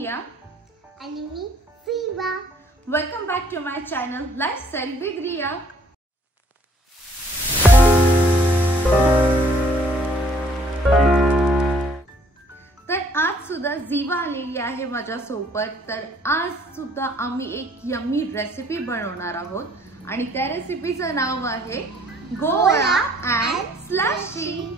रिया आणि मी सीवा. Welcome back to my channel lifestyle with Riya. तर आज सुद्धा जीवा आलेली आहे माझ्या सोबत. तर आज सुद्धा आम्ही एक यम्मी रेसिपी बनवणार आहोत आणि त्या रेसिपीचं नाव आहे गोळा अँड स्लशी.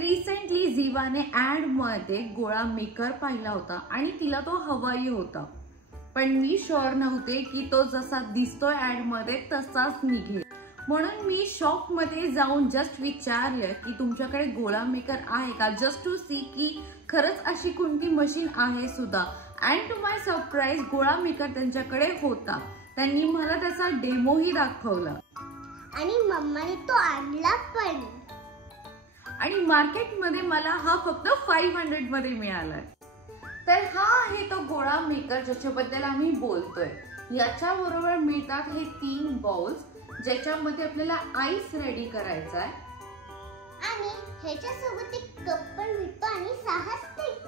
रिसेंटली जीवाने ऍड मध्ये गोळा मेकर पाहिला होता आणि तिला तो हवाई होता, पण मी शुअर नव्हते की तो जसा दिसतोय ऍड मध्ये तसाच निघेल. म्हणून मी शॉप मध्ये जाऊन जस्ट विचारलं की तुमच्याकडे गोळा मेकर आहे का, जस्ट टू सी की खरंच अशी कोणती मशीन आहे सुद्धा. अँड टू माय सरप्राईज गोळा मेकर त्यांच्याकडे होता. त्यांनी मला त्याचा डेमोही दाखवला आणि मम्माने तो आणला पण. आणि मार्केटमध्ये मला हा फक्त 500 मध्ये मिळालाय. तर हा आहे तो गोळा मेकर ज्याच्याबद्दल आम्ही बोलतोय. याच्या बरोबर मिळतात हे 3 बाउल्स ज्याच्यामध्ये आपल्याला आईस रेडी करायचा आहे आणि ह्याच्यासोबत एक कप पण मिळतो आणि 6 स्टिक्स.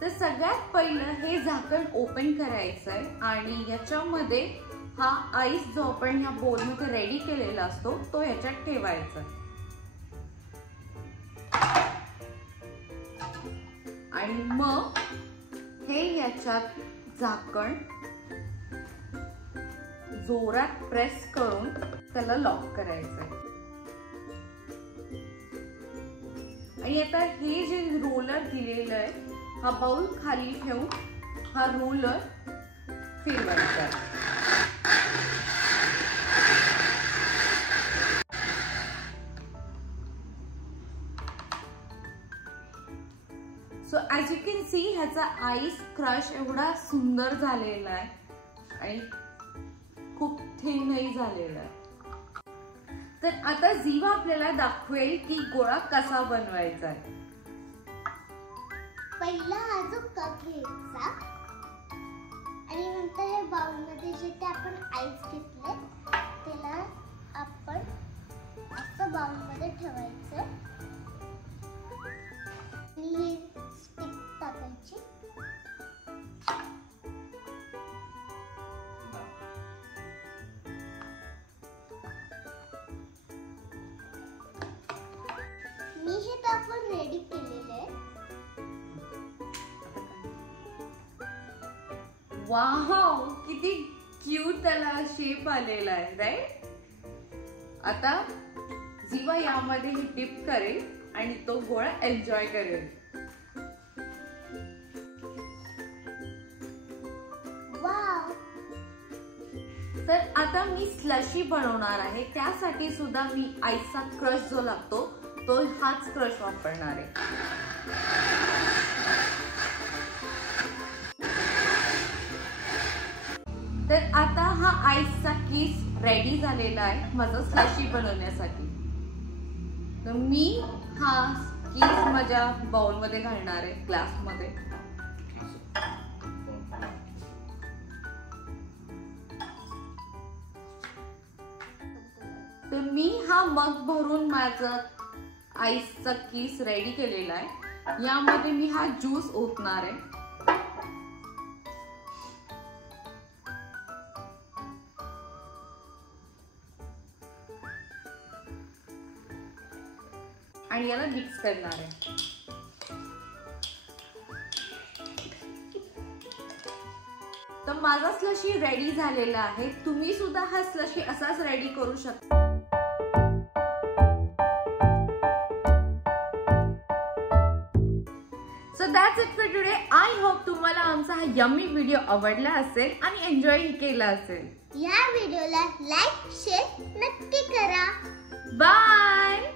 तर सगळ्यात पहिलं हे झाकण ओपन करायचं आहे आणि याच्यामध्ये हा आईस जो आपण ह्या बोल मध्ये रेडी केलेला असतो तो याच्यात ठेवायचा आणि मग हे याच्यात झाकण जोरात प्रेस करून त्याला लॉक करायचंय. आणि आता हे जे रोलर दिलेलं आहे हा बाउल खाली ठेवून हा रोलर फिरवायचा. So as you can see ह्याचा आईस क्रश एवढा सुंदर झालेला आहे आणि खूप थिनही झालेला आहे. तर आता जीवा आपल्याला दाखवेल की गोळा कसा बनवायचा आहे. पहिला हा जो कप घ्यायचा आणि नंतर हे बाउल मध्ये जे ते आपण आईस घेतले त्याला आपण असं बाउल मध्ये ठेवायचं आणि स्टिक टाकायची. मी हे आपण रेडी केलेले आहे. वाव, किती क्यूट त्याला शेप आलेला आहे, राईट. आता जीवा यामध्ये हे डिप करेल आणि तो गोळा एन्जॉय करेल. वाव. तर आता मी स्लशी बनवणार आहे. त्यासाठी सुद्धा मी आईसचा क्रश जो लागतो तो हाच क्रश वापरणार आहे. तर आता हा आईसचा किस रेडी झालेला आहे माझा स्लशी बनवण्यासाठी. तर मी हा किस माझ्या बाउल मध्ये घालणार आहे, ग्लास मध्ये. तर मी हा मग भरून माझा आईसचा किस रेडी केलेला आहे. यामध्ये मी हा ज्यूस ओतणार आहे. आणि याला मिक्स करणार आहे. तर माझा स्लशी रेडी झालेला आहे. तुम्ही सुद्धा हा स्लशी असाच रेडी करू शकता. So that's it for today. I hope तुम्हाला आमचा हा यम्मी व्हिडिओ आवडला असेल आणि एन्जॉय केला असेल. या व्हिडिओला लाईक शेअर नक्की करा. बाय.